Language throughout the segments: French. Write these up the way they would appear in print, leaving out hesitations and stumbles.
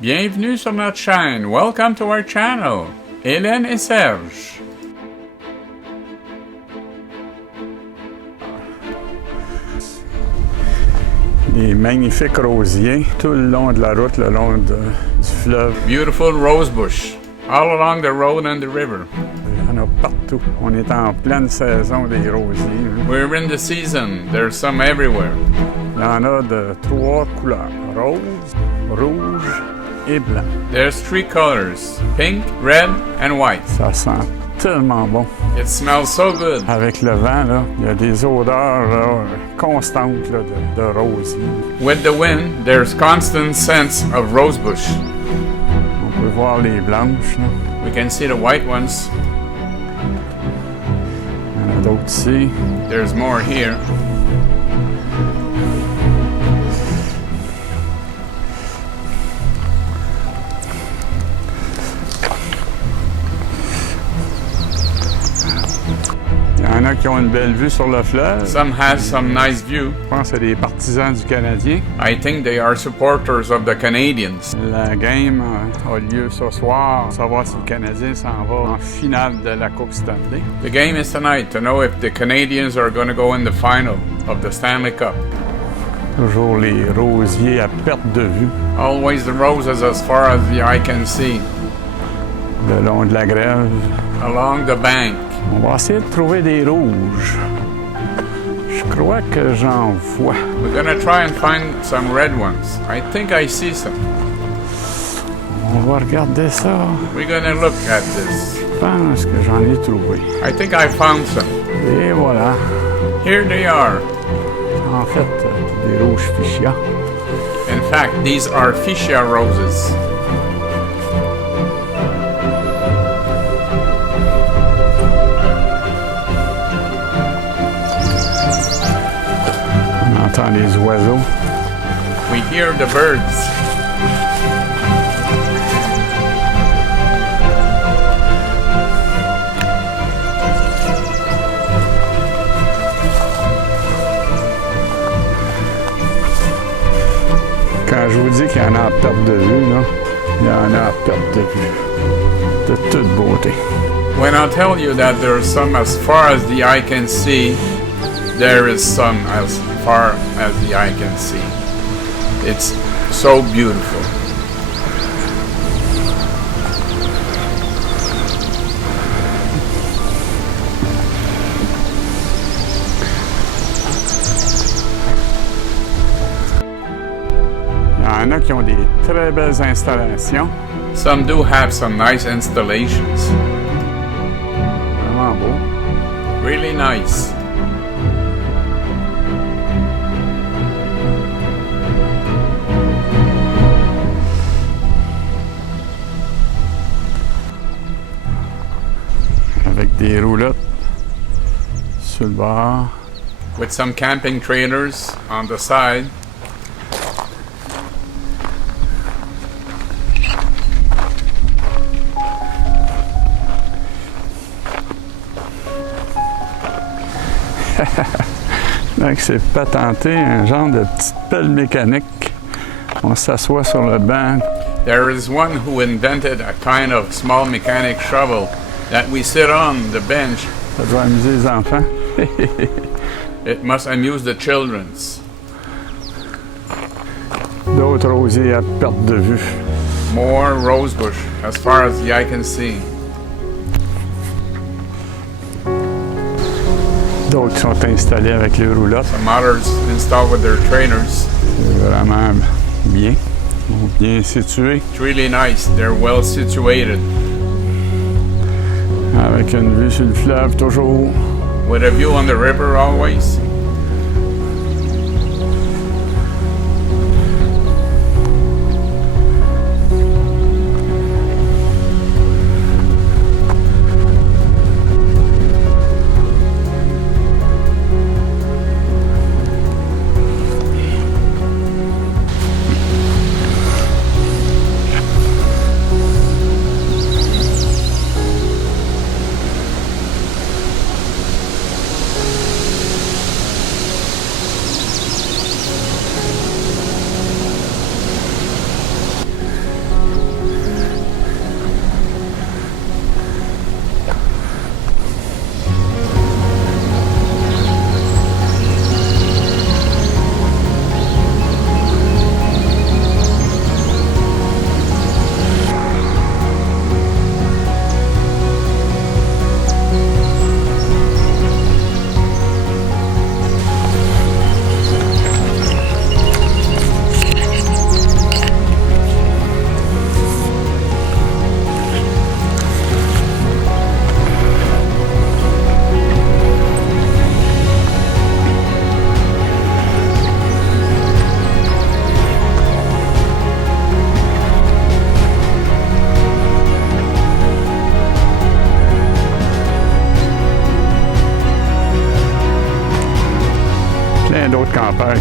Bienvenue sur notre chaîne. Welcome to our channel. Hélène et Serge. Des magnifiques rosiers tout le long de la route, le long du fleuve. Beautiful rose bush all along the road and the river. Il y en a partout. On est en pleine saison des rosiers. We're in the season. There's some everywhere. Il y en a de 3 couleurs. Rose, rouge et blanc. There's 3 colors. Pink, red and white. Ça sent tellement bon. It smells so good. Avec le vent, là, il y a des odeurs là, constantes là, de rosiers. With the wind, there's constant sense of rose bush. On peut voir les blanches. Là. We can see the white ones. Il y en a d'autres ici. There's more here. Il y en a qui ont une belle vue sur le fleuve. Some has some nice view. Je pense que c'est des partisans du Canadien. I think they are supporters of the Canadians. La game a lieu ce soir. Savoir si le Canadien s'en va en finale de la Coupe Stanley. The game is tonight to know if the Canadians are going to go in the final of the Stanley Cup. Toujours les rosiers à perte de vue. Always the roses as far as the eye can see. Le long de la grève. Along the bank. On va essayer de trouver des rouges. Je crois que j'en vois. We're gonna try and find some red ones. I think I see some. On va regarder ça. We're gonna look at this. Je pense que j'en ai trouvé. I think I found some. Et voilà. Here they are. En fait, des rouges fuchsia. In fact, these are fuchsia roses. On entend les oiseaux. We hear the birds. Quand je vous dis qu'il y en a à perte de vue, là, il y en a à perte de vue. De toute beauté. When I tell you that there are some as far as the eye can see, there is some as far as the eye can see. It's so beautiful. Il y en a qui ont des très belles installations. Some do have some nice installations. Vraiment beau. Really nice. Avec des roulottes sur le bord. With some camping trailers on the side. Donc c'est patenté, un genre de petite pelle mécanique. On s'assoit sur le banc. There is one who invented a kind of small mechanic shovel that we sit on the bench. Ça doit amuser les enfants. It must amuse the childrens. D'autres rosiers à perte de vue. More rosebush as far as the eye can see. D'autres qui sont installés avec les roulottes. Some others installed with their trainers. C'est vraiment bien. Bien situé. It's really nice. They're well situated. Avec une vue sur le fleuve toujours. With a view on the river always.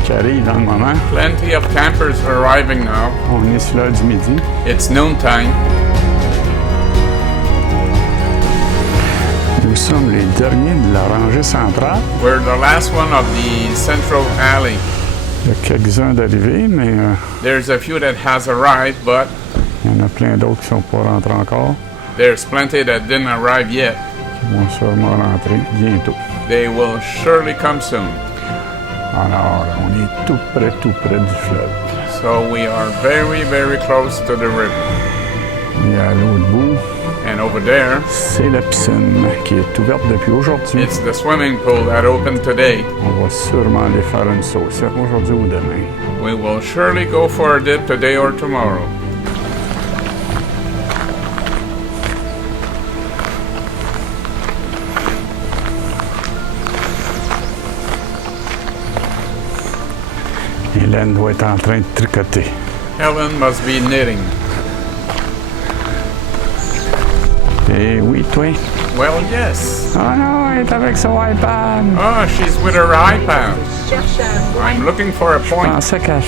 qui arrivent dans le moment. Plenty of campers arriving now. On est sur l'heure du midi. It's noontime. Nous sommes les derniers de la rangée centrale. We're the last one of the central alley. Il y a quelques-uns d'arrivés, mais There's a few that has arrived, but il y en a plein d'autres qui ne sont pas rentrés encore. there's plenty that didn't arrive yet. Ils vont sûrement rentrer bientôt. They will surely come soon. Alors, on est tout près du fleuve. So we are very, very close to the river. Et à l'autre bout, And over there, c'est la piscine qui est ouverte depuis aujourd'hui. it's the swimming pool that opened today. On va sûrement aller faire une saucette aujourd'hui ou demain. We will surely go for a dip today or tomorrow. Hélène doit être en train de tricoter. Helen must be knitting. Eh oui, toi? Well, yes. Oh non, elle est avec son iPad. Oh, she's with her iPad. I'm looking for a Je point. pensais qu'elle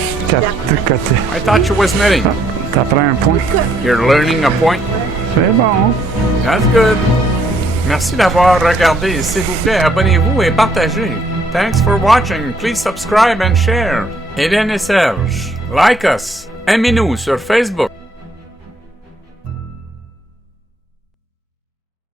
tricotait. I thought she was knitting. T'apprends un point? You're learning a point? C'est bon. That's good. Merci d'avoir regardé. S'il vous plaît, abonnez-vous et partagez. Thanks for watching. Please subscribe and share. Hélène et Serge, like us. Aimez-nous sur Facebook.